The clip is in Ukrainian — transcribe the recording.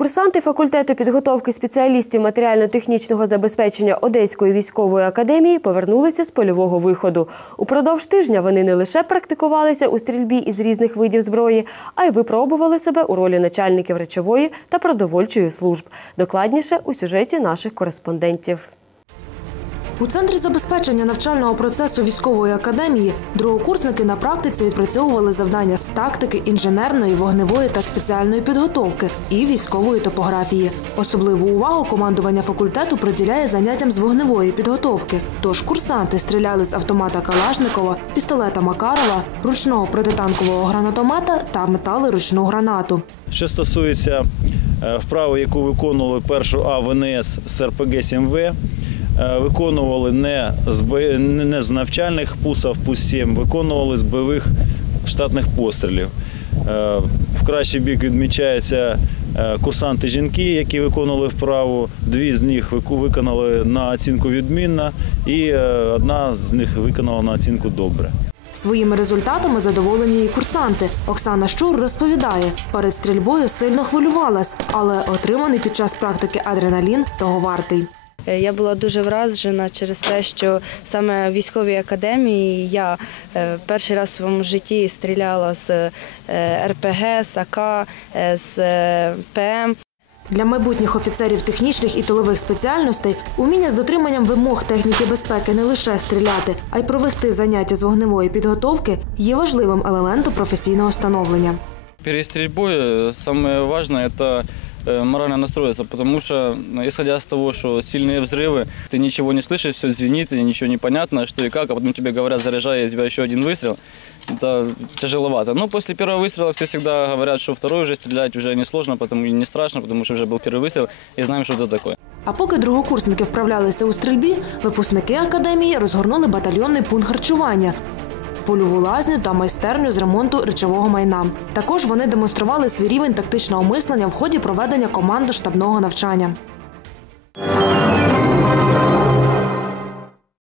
Курсанти факультету підготовки спеціалістів матеріально-технічного забезпечення Одеської військової академії повернулися з польового виходу. Упродовж тижня вони не лише практикувалися у стрільбі із різних видів зброї, а й випробували себе у ролі начальників речової та продовольчої служб. Докладніше у сюжеті наших кореспондентів. У центрі забезпечення навчального процесу військової академії другокурсники на практиці відпрацьовували завдання з тактики, інженерної, вогневої та спеціальної підготовки і військової топографії. Особливу увагу командування факультету приділяє заняттям з вогневої підготовки. Тож курсанти стріляли з автомата Калашникова, пістолета Макарова, ручного протитанкового гранатомета та метали ручну гранату. Що стосується е, вправи, яку виконували першу А ВНС з РПГ-7В, е, виконували не з, не з навчальних ПУСАВ, ПУС-7, виконували з бойових штатних пострілів. Е, В кращий бік відмічаються е, курсанти жінки, які виконували вправу. Дві з них виконали на оцінку відмінно, і е, одна з них виконала на оцінку добре. Своїми результатами задоволені і курсанти. Оксана Щур розповідає, перед стрільбою сильно хвилювалась, але отриманий під час практики адреналін того вартий. Е, Я була дуже вражена через те, що саме в військовій академії я е, перший раз в своєму житті стріляла з е, РПГ, з АК, е, з е, ПМ. Для майбутніх офіцерів технічних і тилових спеціальностей уміння з дотриманням вимог техніки безпеки не лише стріляти, а й провести заняття з вогневої підготовки є важливим елементом професійного становлення. Перед стрельбой э, самое важное – это э, морально настроиться, потому что, э, исходя из того, что сильные взрывы, ты ничего не слышишь, все звенит, и ничего не понятно, что и как, а потом тебе говорят, заряжай, у тебя еще один выстрел, это тяжеловато. Но после первого выстрела все всегда говорят, что второй уже стрелять уже несложно, потому и не страшно, потому что уже был первый выстрел, и знаем, что это такое. А поки другокурсники вправлялися у стрільбі, випускники академії розгорнули батальйонний пункт харчування. Польову лазню та майстерню з ремонту речового майна. Також вони демонстрували свій рівень тактичного мислення в ході проведення команди штабного навчання.